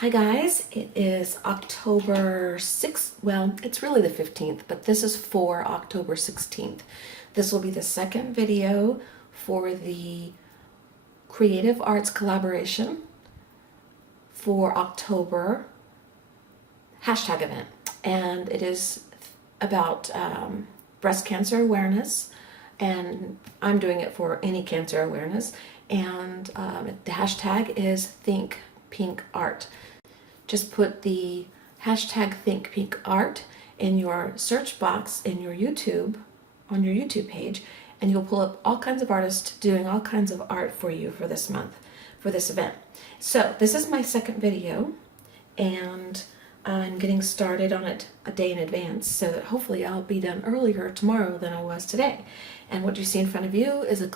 Hi guys, it is October 6th. Well, it's really the 15th, but this is for October 16th. This will be the second video for the Creative Arts collaboration for October hashtag event. And it is about breast cancer awareness, and I'm doing it for any cancer awareness. And the hashtag is ThinkPinkArt. Just put the hashtag ThinkPinkArt in your search box in your YouTube, on your YouTube page, and you'll pull up all kinds of artists doing all kinds of art for you for this month, for this event. So this is my second video, and I'm getting started on it a day in advance so that hopefully I'll be done earlier tomorrow than I was today. And what you see in front of you is a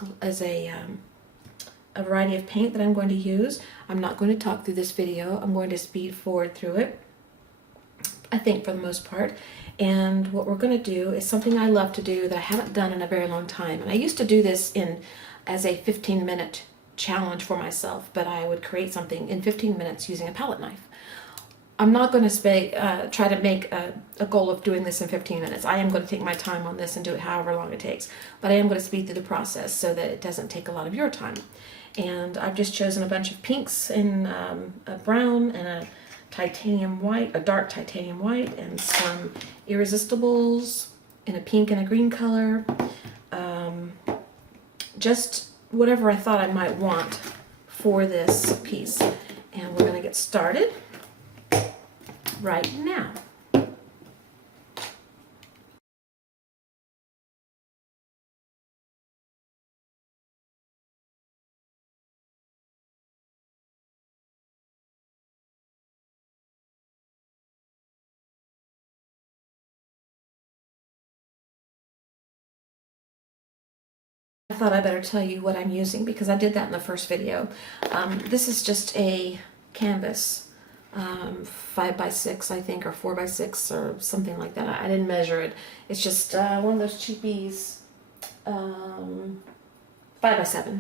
variety of paint that I'm going to use. I'm not going to talk through this video. I'm going to speed forward through it, I think, for the most part. And what we're going to do is something I love to do that I haven't done in a very long time. And I used to do this as a 15-minute challenge for myself, but I would create something in 15 minutes using a palette knife. I'm not going to try to make a goal of doing this in 15 minutes. I am going to take my time on this and do it however long it takes. But I am going to speed through the process so that it doesn't take a lot of your time. And I've just chosen a bunch of pinks in a brown and a titanium white, a dark titanium white, and some irresistibles in a pink and a green color. Just whatever I thought I might want for this piece. And we're going to get started right now. I thought I better tell you what I'm using because I did that in the first video. This is just a canvas, 5x6 I think, or 4x6 or something like that. I didn't measure it. It's just one of those cheapies, 5x7.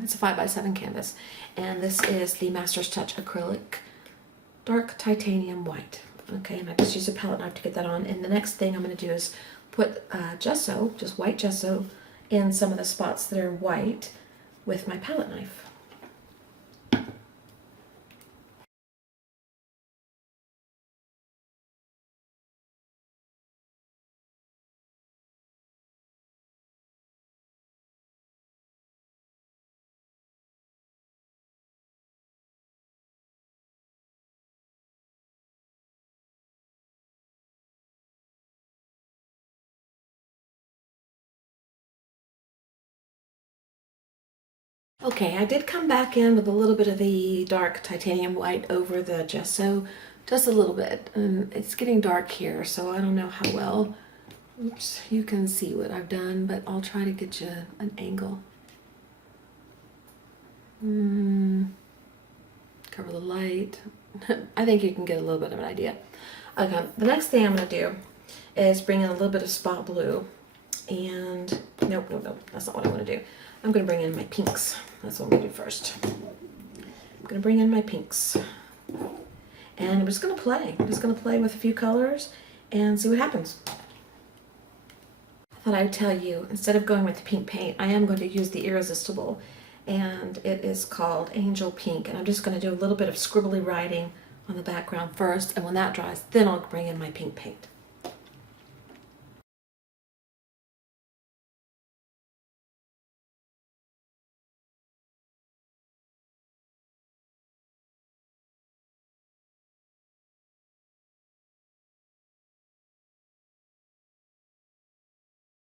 It's a 5x7 canvas. And this is the Master's Touch acrylic dark titanium white. Okay, and I just used a palette knife to get that on. And the next thing I'm going to do is put gesso, just white gesso, in some of the spots that are white with my palette knife. Okay, I did come back in with a little bit of the dark titanium white over the gesso, just a little bit. And it's getting dark here, so I don't know how well, oops, you can see what I've done, but I'll try to get you an angle. Cover the light. I think you can get a little bit of an idea. Okay, the next thing I'm going to do is bring in a little bit of spot blue. And nope, that's not what I want to do. I'm going to bring in my pinks. That's what I'm going to do first. I'm going to bring in my pinks. And I'm just going to play. I'm just going to play with a few colors and see what happens. I thought I would tell you, instead of going with the pink paint, I am going to use the Irresistible. And it is called Angel Pink. And I'm just going to do a little bit of scribbly writing on the background first. And when that dries, then I'll bring in my pink paint.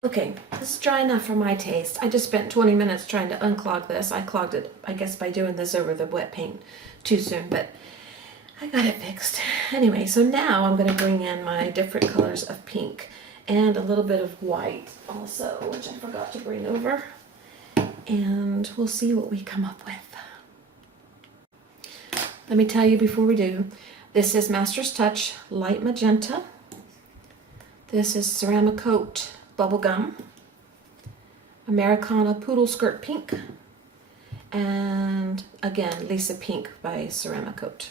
Okay, this is dry enough for my taste. I just spent 20 minutes trying to unclog this. I clogged it, I guess, by doing this over the wet paint too soon, but I got it fixed. Anyway, so now I'm going to bring in my different colors of pink and a little bit of white also, which I forgot to bring over. And we'll see what we come up with. Let me tell you before we do, this is Master's Touch Light Magenta. This is Ceramic Coat Bubblegum, Americana Poodle Skirt Pink, and again, Lisa Pink by Ceramic Coat.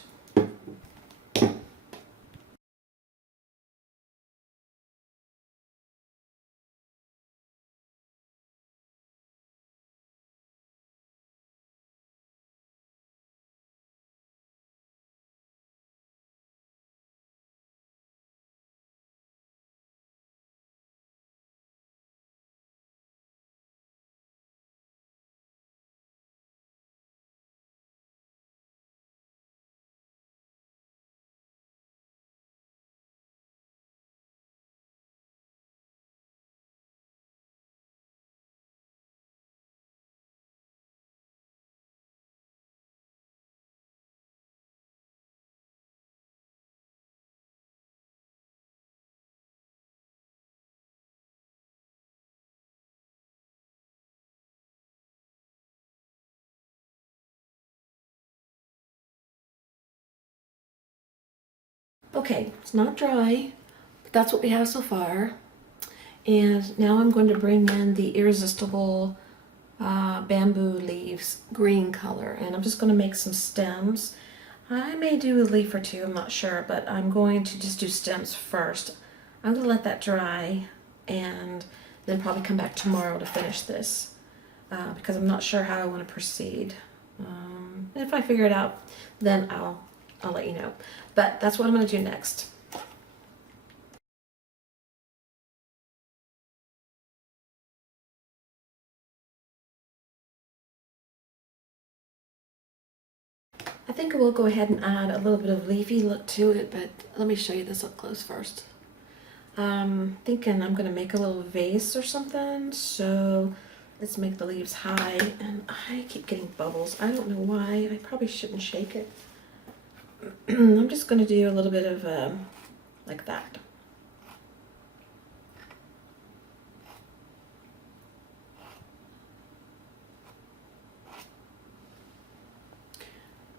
Okay, it's not dry, but that's what we have so far. And now I'm going to bring in the Irresistible Bamboo Leaves green color, and I'm just going to make some stems. I may do a leaf or two, I'm not sure, but I'm going to just do stems first. I'm going to let that dry and then probably come back tomorrow to finish this because I'm not sure how I want to proceed. If I figure it out, then I'll let you know. But that's what I'm going to do next. I think we'll go ahead and add a little bit of leafy look to it, but let me show you this up close first. Thinking I'm going to make a little vase or something, so let's make the leaves high, and I keep getting bubbles. I don't know why. I probably shouldn't shake it. I'm just going to do a little bit of like that.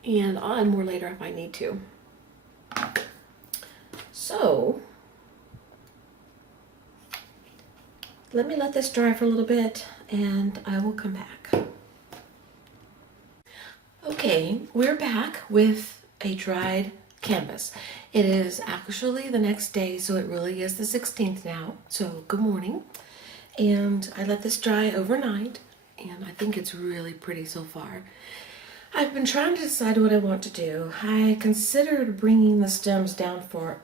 And I'll add more later if I need to. So let me let this dry for a little bit and I will come back. Okay, we're back with a dried canvas. It is actually the next day, so it really is the 16th now. So good morning. And I let this dry overnight, and I think it's really pretty so far. I've been trying to decide what I want to do. I considered bringing the stems down for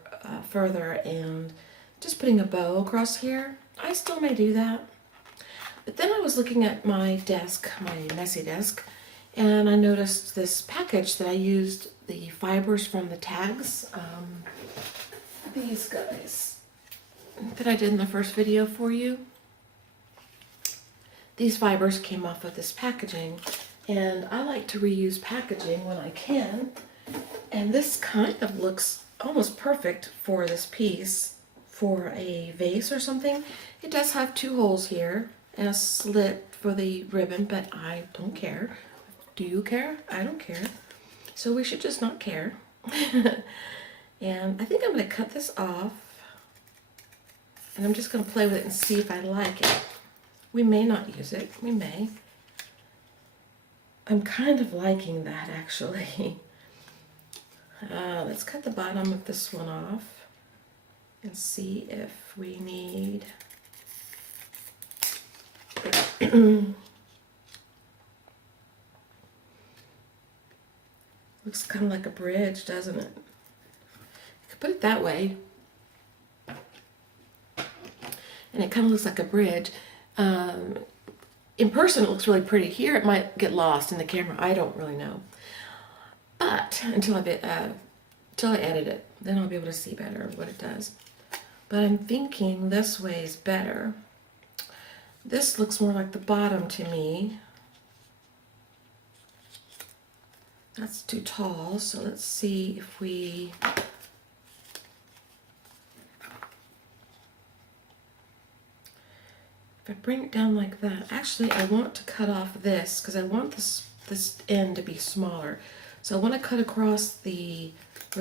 further and just putting a bow across here. I still may do that. But then I was looking at my desk, my messy desk, and I noticed this package that I used the fibers from the tags. These guys that I did in the first video for you. These fibers came off of this packaging. And I like to reuse packaging when I can. And this kind of looks almost perfect for this piece, for a vase or something. It does have 2 holes here and a slit for the ribbon, but I don't care. Do you care? I don't care. So we should just not care. And I think I'm going to cut this off. And I'm just going to play with it and see if I like it. We may not use it. We may. I'm kind of liking that, actually. Let's cut the bottom of this one off and see if we need... Looks kind of like a bridge, doesn't it? You could put it that way. And it kind of looks like a bridge. In person, it looks really pretty. Here, it might get lost in the camera. I don't really know. But until I edit it, then I'll be able to see better what it does. But I'm thinking this way is better. This looks more like the bottom to me. That's too tall, so let's see if we... If I bring it down like that, actually I want to cut off this because I want this end to be smaller. So I want to cut across where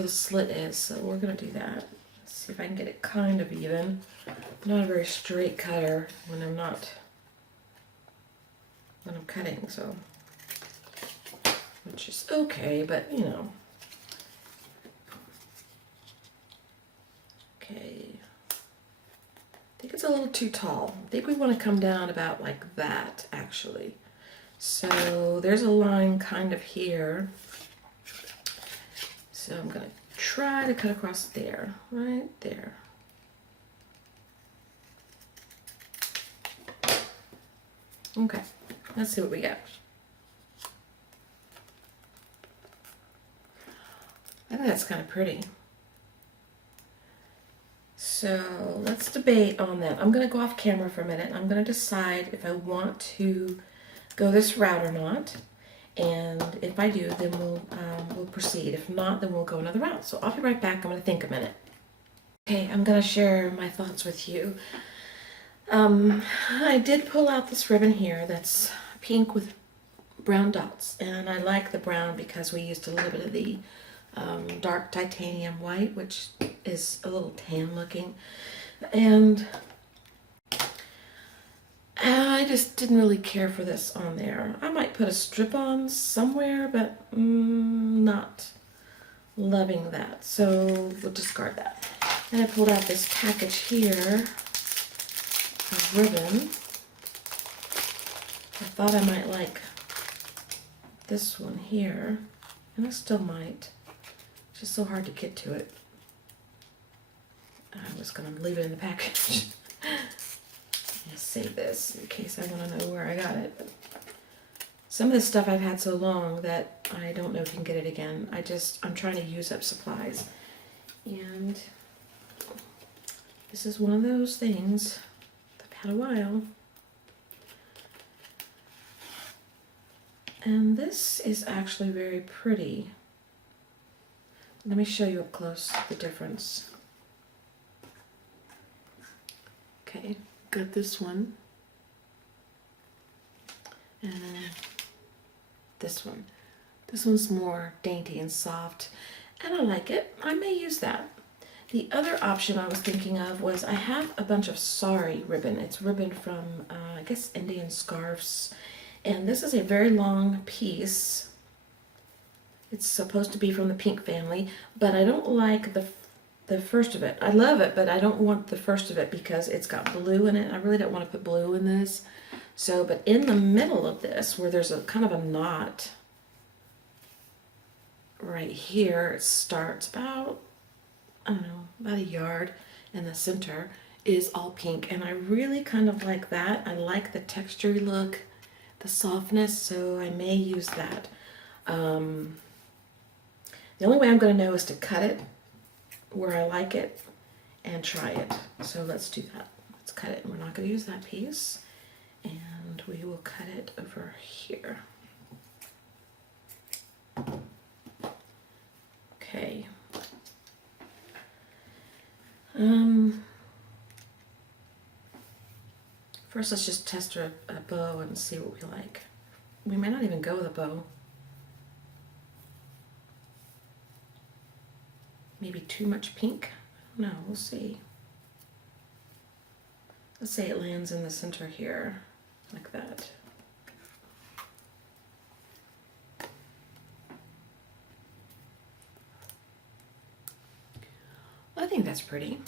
the slit is. So we're going to do that. Let's see if I can get it kind of even. I'm not a very straight cutter when I'm cutting, so which is okay, but you know. Okay. I think it's a little too tall. I think we want to come down about like that, actually. So there's a line kind of here. So I'm going to try to cut across there, right there. Okay, let's see what we got. I think that's kind of pretty. So let's debate on that. I'm going to go off camera for a minute. I'm going to decide if I want to go this route or not. And if I do, then we'll proceed. If not, then we'll go another route. So I'll be right back. I'm going to think a minute. Okay, I'm going to share my thoughts with you. I did pull out this ribbon here that's pink with brown dots. And I like the brown because we used a little bit of the dark titanium white, which is a little tan looking, and I just didn't really care for this on there. I might put a strip on somewhere, but not loving that, so we'll discard that. And I pulled out this package here of ribbon. I thought I might like this one here, and I still might. It's just so hard to get to it. I was going to leave it in the package. I'll save this in case I want to know where I got it. But some of this stuff I've had so long that I don't know if you can get it again. I'm trying to use up supplies. And this is one of those things that I've had a while. And this is actually very pretty. Let me show you up close the difference. Okay, got this one. And this one. This one's more dainty and soft, and I like it. I may use that. The other option I was thinking of was I have a bunch of sari ribbon. It's ribbon from, I guess, Indian scarves. And this is a very long piece. It's supposed to be from the pink family, but I don't like the first of it. I love it, but I don't want the first of it because it's got blue in it. I really don't want to put blue in this. So, but in the middle of this, where there's a kind of a knot right here, it starts about, I don't know, about a yard, and the center is all pink. And I really kind of like that. I like the textury look, the softness, so I may use that. The only way I'm going to know is to cut it where I like it and try it. So let's do that. Let's cut it. We're not going to use that piece, and we will cut it over here. Okay. First, let's just test a bow and see what we like. We may not even go with a bow. Maybe too much pink? No, we'll see. Let's say it lands in the center here, like that. I think that's pretty.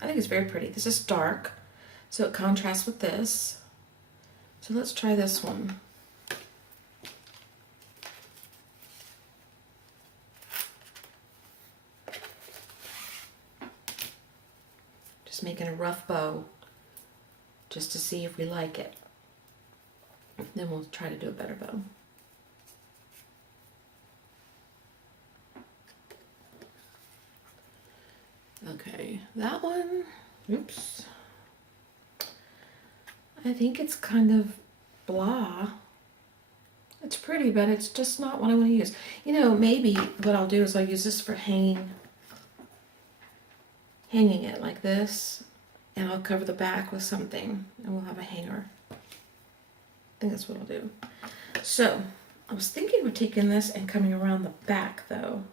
I think it's very pretty. This is dark, so it contrasts with this. So let's try this one. Just making a rough bow just to see if we like it. Then we'll try to do a better bow. Okay, that one, oops. I think it's kind of blah. It's pretty, but it's just not what I want to use. You know, maybe what I'll do is I'll use this for hanging it like this, and I'll cover the back with something, and we'll have a hanger. I think that's what I'll do. So, I was thinking of taking this and coming around the back, though,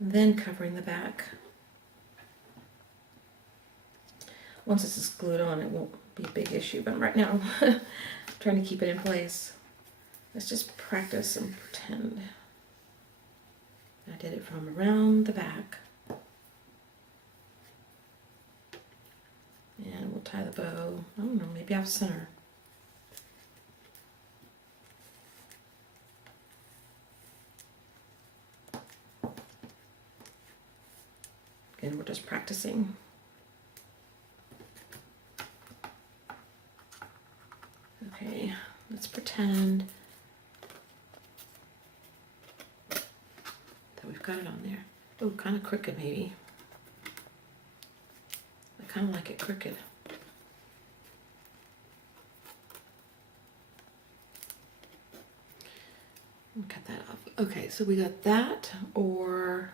and then covering the back. Once this is glued on, it won't be a big issue, but right now, I'm trying to keep it in place. Let's just practice and pretend. I did it from around the back. And we'll tie the bow, I don't know, maybe off center. Again, we're just practicing. Okay, let's pretend that we've got it on there. Oh, kind of crooked maybe. I kind of like it crooked. Cut that off. Okay, so we got that or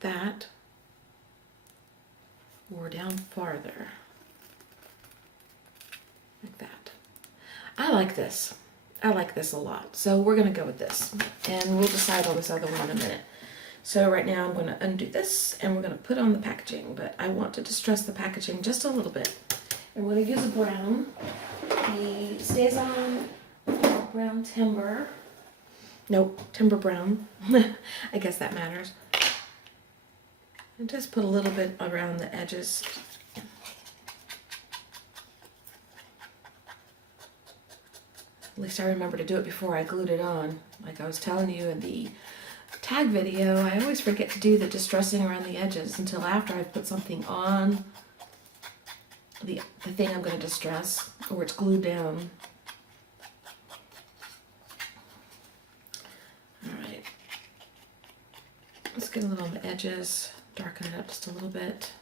that or down farther. Like that. I like this. I like this a lot. So we're going to go with this. And we'll decide on this other one in a minute. So right now I'm going to undo this and we're going to put on the packaging, but I want to distress the packaging just a little bit. And we're going to use a brown. The Stays On Brown Timber. Nope, Timber Brown. I guess that matters. And just put a little bit around the edges. At least I remember to do it before I glued it on. Like I was telling you in the tag video, I always forget to do the distressing around the edges until after I've put something on the thing I'm going to distress, or it's glued down. Alright. Let's get a little on the edges, darken it up just a little bit.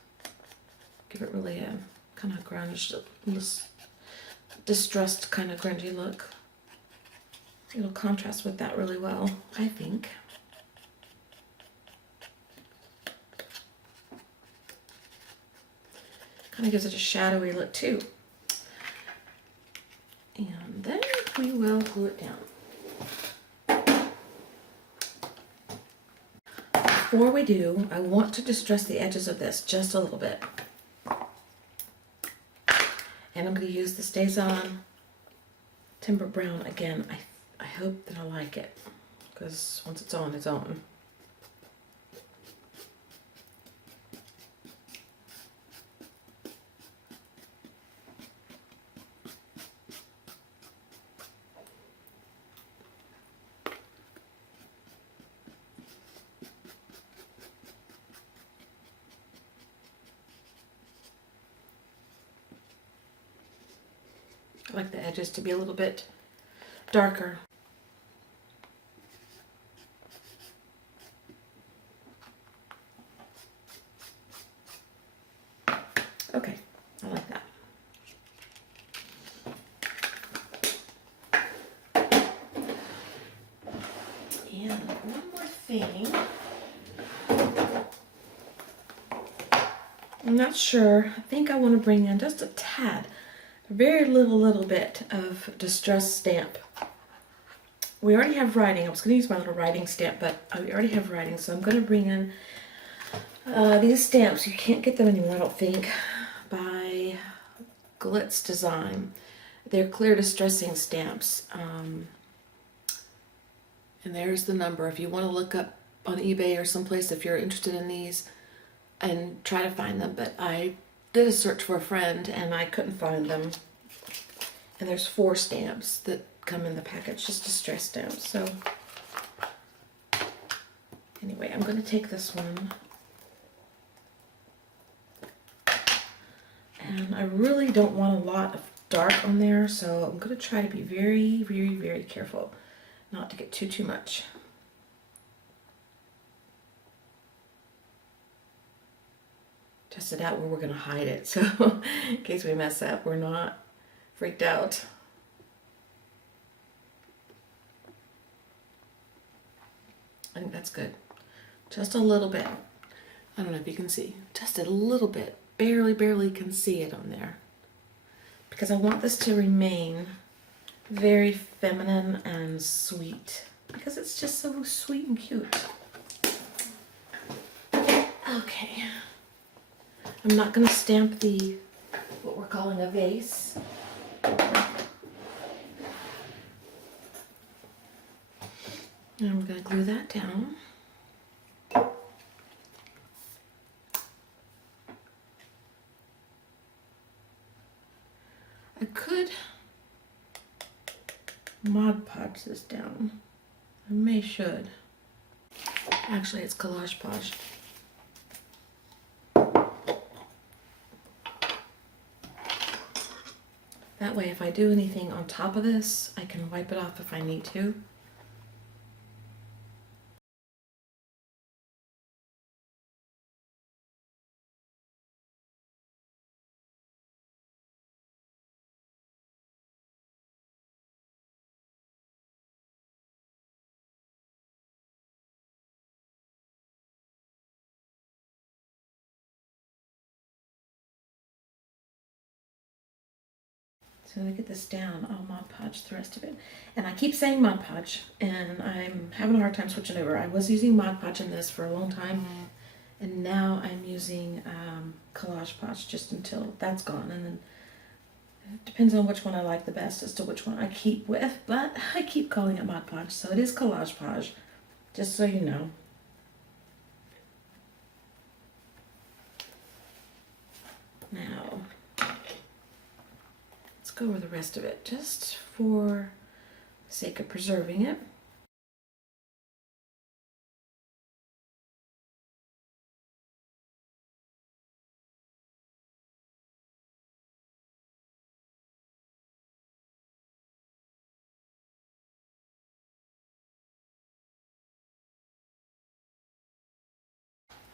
Give it really a kind of grunge, distressed kind of grungy look. It'll contrast with that really well, I think. Kind of gives it a shadowy look too. And then we will glue it down. Before we do, I want to distress the edges of this just a little bit. And I'm going to use the Stays On Timber Brown again. I hope that I like it, because once it's on, it's on. I like the edges to be a little bit darker. Okay, I like that. And one more thing. I'm not sure. I think I want to bring in just a tad, a very little bit of distress stamp. We already have writing. I was going to use my little writing stamp, but we already have writing, so I'm going to bring in these stamps. You can't get them anymore, I don't think, by Glitz Design. They're clear distressing stamps. And there's the number if you want to look up on eBay or someplace if you're interested in these and try to find them. But I did a search for a friend and I couldn't find them. And there's 4 stamps that come in the package, just distress stamps. So anyway, I'm going to take this one. And I really don't want a lot of dark on there, so I'm going to try to be very careful not to get too much. Test it out where we're going to hide it, so in case we mess up, we're not freaked out. I think that's good. Just a little bit. I don't know if you can see. Just a little bit. Barely can see it on there. Because I want this to remain very feminine and sweet. Because it's just so sweet and cute. Okay. I'm not going to stamp what we're calling a vase. And I'm going to glue that down. I could Mod Podge this down. I should. Actually, it's Collage Podge. That way, if I do anything on top of this, I can wipe it off if I need to. So I get this down, I'll Mod Podge the rest of it. And I keep saying Mod Podge, and I'm having a hard time switching over. I was using Mod Podge in this for a long time, and now I'm using Collage Podge just until that's gone. And then it depends on which one I like the best as to which one I keep with, but I keep calling it Mod Podge, so it is Collage Podge, just so you know. Now, let's go over the rest of it, just for the sake of preserving it.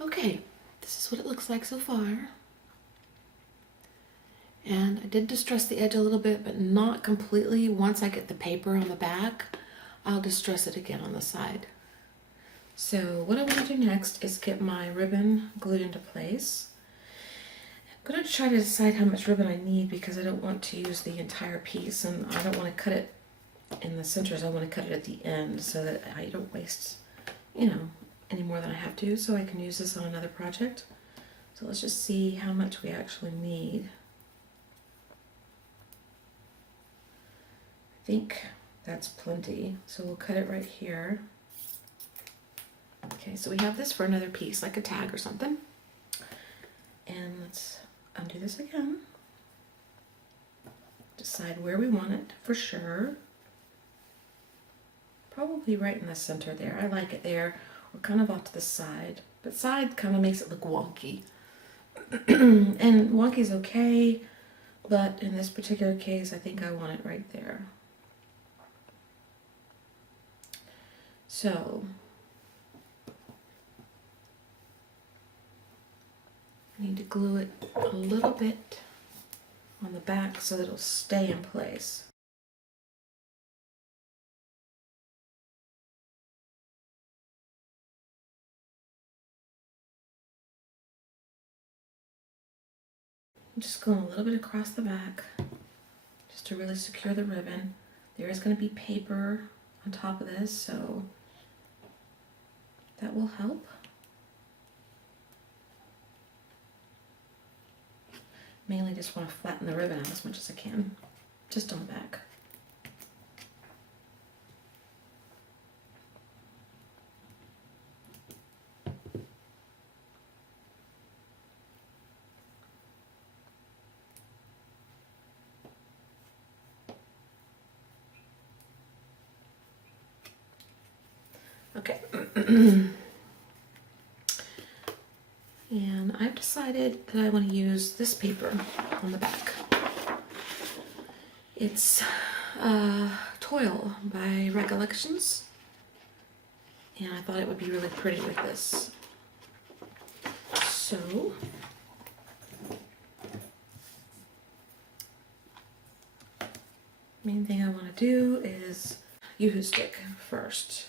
Okay, this is what it looks like so far. And I did distress the edge a little bit, but not completely. Once I get the paper on the back, I'll distress it again on the side. So what I want to do next is get my ribbon glued into place. I'm going to try to decide how much ribbon I need because I don't want to use the entire piece, and I don't want to cut it in the centers. I want to cut it at the end so that I don't waste, you know, any more than I have to, so I can use this on another project. So let's just see how much we actually need. I think that's plenty, so we'll cut it right here. Okay, so we have this for another piece, like a tag or something. And let's undo this again. Decide where we want it for sure. Probably right in the center there. I like it there, or kind of off to the side. But side kind of makes it look wonky. And wonky is okay, but in this particular case, I think I want it right there. So I need to glue it a little bit on the back so that it'll stay in place. I'm just going a little bit across the back just to really secure the ribbon. There is going to be paper on top of this, so that will help. Mainly just want to flatten the ribbon out as much as I can, just on the back. Okay. And I've decided that I want to use this paper on the back. It's Toil by Recollections, and I thought it would be really pretty with this. So main thing I want to do is Yoo-hoo stick first.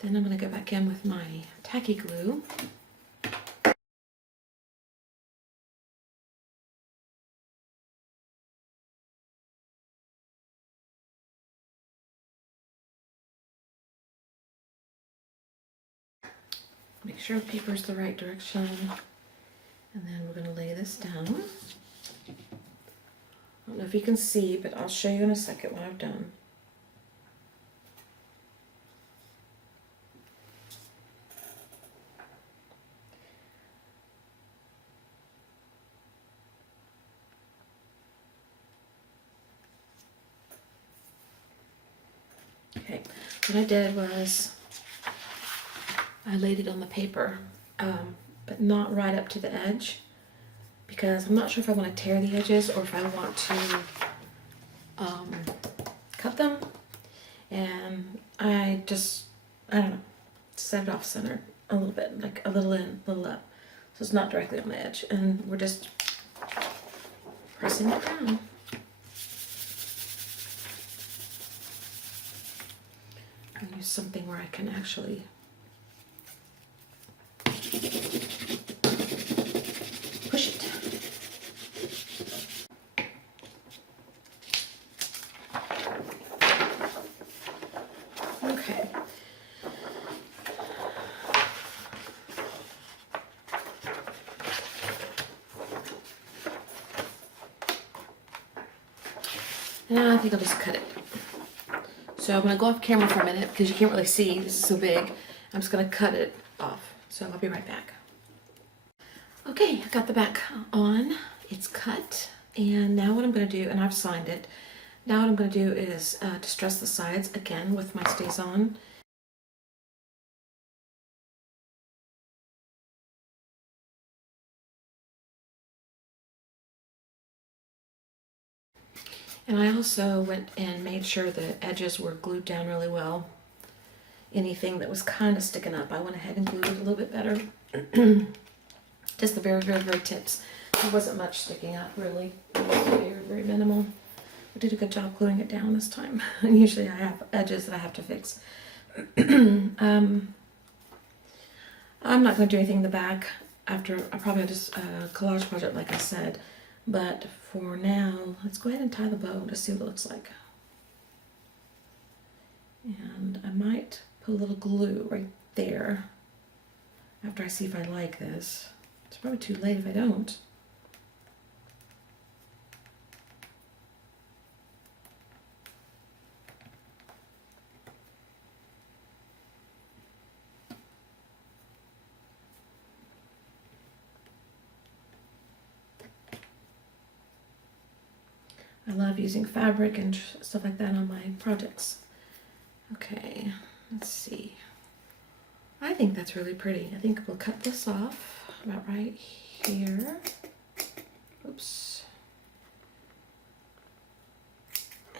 Then I'm going to go back in with my tacky glue. Make sure the paper is the right direction. And then we're going to lay this down. I don't know if you can see, but I'll show you in a second what I've done. Okay, what I did was I laid it on the paper, but not right up to the edge, because I'm not sure if I want to tear the edges or if I want to cut them. And I don't know, set it off center a little bit, like a little in, a little up. So it's not directly on the edge. And we're just pressing it down. I'm use something where I can actually push it. Okay. Now I think I'll just cut it. So I'm going to go off camera for a minute because you can't really see. This is so big. I'm just going to cut it off. So I'll be right back. Okay, I got the back on. It's cut. And now what I'm going to do, and I've signed it, now what I'm going to do is distress the sides again with my StazOn. And I also went and made sure the edges were glued down really well. Anything that was kind of sticking up, I went ahead and glued it a little bit better. Just the very, very, very tips. There wasn't much sticking up, really. It was very, very minimal. I did a good job gluing it down this time. Usually I have edges that I have to fix. I'm not going to do anything in the back. After, I'll probably just collage project like I said. But for now, let's go ahead and tie the bow to see what it looks like. And I might put a little glue right there after I see if I like this. It's probably too late if I don't. I love using fabric and stuff like that on my projects. Okay, let's see. I think that's really pretty. I think we'll cut this off about right here. Oops.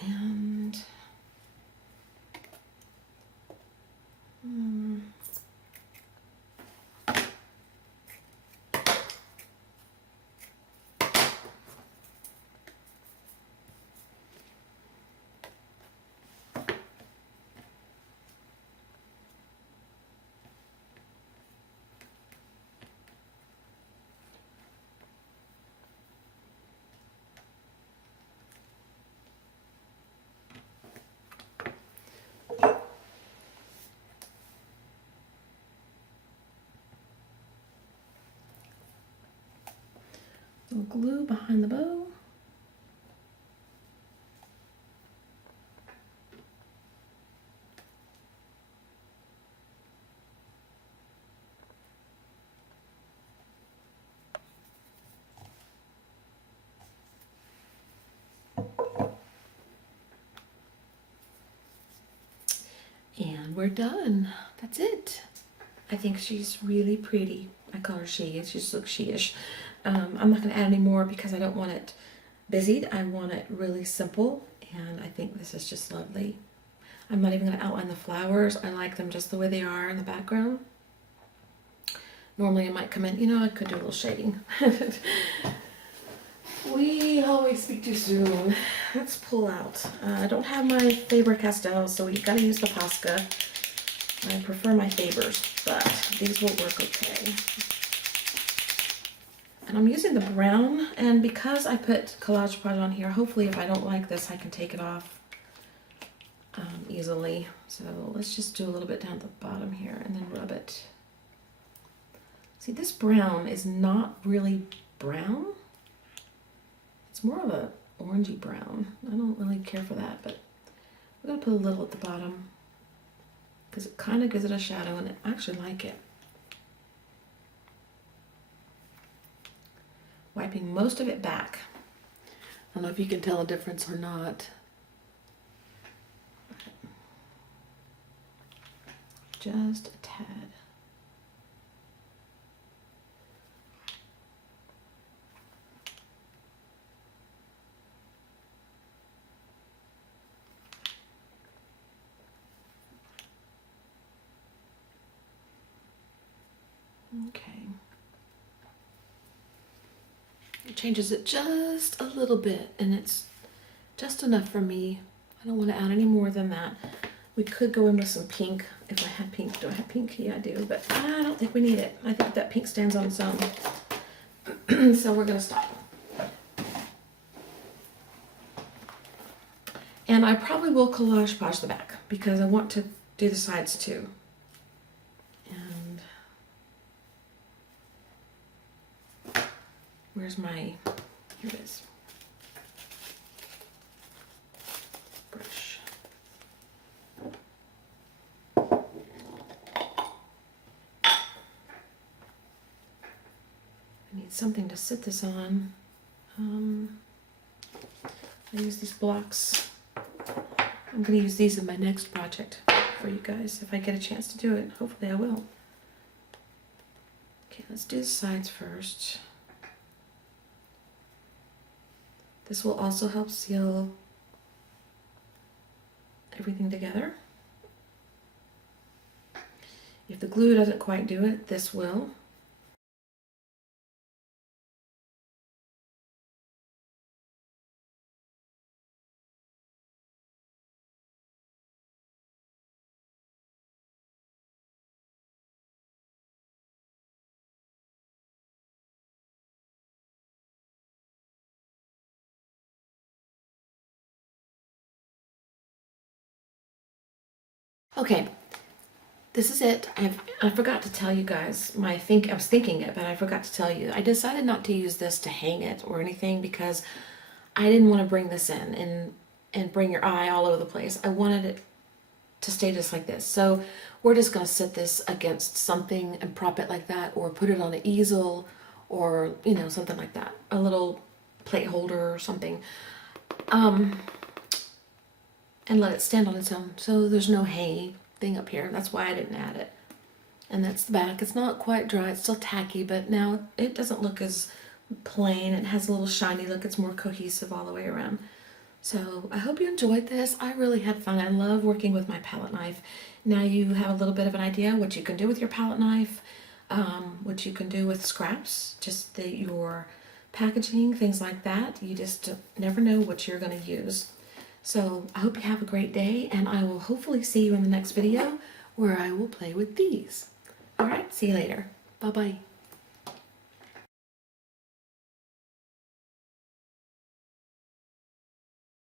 And little glue behind the bow. And we're done. That's it. I think she's really pretty. I call her she. She just looks she-ish. I'm not going to add any more because I don't want it busied. I want it really simple. And I think this is just lovely. I'm not even going to outline the flowers. I like them just the way they are in the background. Normally I might come in, you know, I could do a little shading. We always speak too soon. Let's pull out. I don't have my Faber-Castell, so you gotta use the Posca. I prefer my Fabers, but these will work okay. And I'm using the brown, and because I put Collage Project on here, hopefully if I don't like this, I can take it off easily. So let's just do a little bit down at the bottom here and then rub it. See, this brown is not really brown. It's more of a orangey brown. I don't really care for that, but I'm going to put a little at the bottom because it kind of gives it a shadow and I actually like it. Wiping most of it back. I don't know if you can tell a difference or not. Just a tad. Okay. It changes it just a little bit, and it's just enough for me. I don't want to add any more than that. We could go in with some pink if I had pink. Do I have pink? Yeah, I do, but I don't think we need it. I think that pink stands on its own. So we're gonna stop. And I probably will collage page the back because I want to do the sides too. And where's my, here it is, brush. I need something to sit this on. I use these blocks. I'm going to use these in my next project for you guys if I get a chance to do it. Hopefully I will. Okay, let's do the sides first. This will also help seal everything together. If the glue doesn't quite do it, this will. Okay, this is it. I forgot to tell you guys I was thinking it, but I forgot to tell you. I decided not to use this to hang it or anything because I didn't want to bring this in and bring your eye all over the place. I wanted it to stay just like this. So we're just going to sit this against something and prop it like that, or put it on an easel, or you know, something like that, a little plate holder or something, and let it stand on its own. So there's no hay thing up here. That's why I didn't add it. And that's the back. It's not quite dry. It's still tacky, but now it doesn't look as plain. It has a little shiny look. It's more cohesive all the way around. So I hope you enjoyed this. I really had fun. I love working with my palette knife. Now you have a little bit of an idea what you can do with your palette knife, what you can do with scraps, just your packaging, things like that. You just never know what you're going to use. So I hope you have a great day, and I will hopefully see you in the next video where I will play with these. All right, see you later. Bye-bye.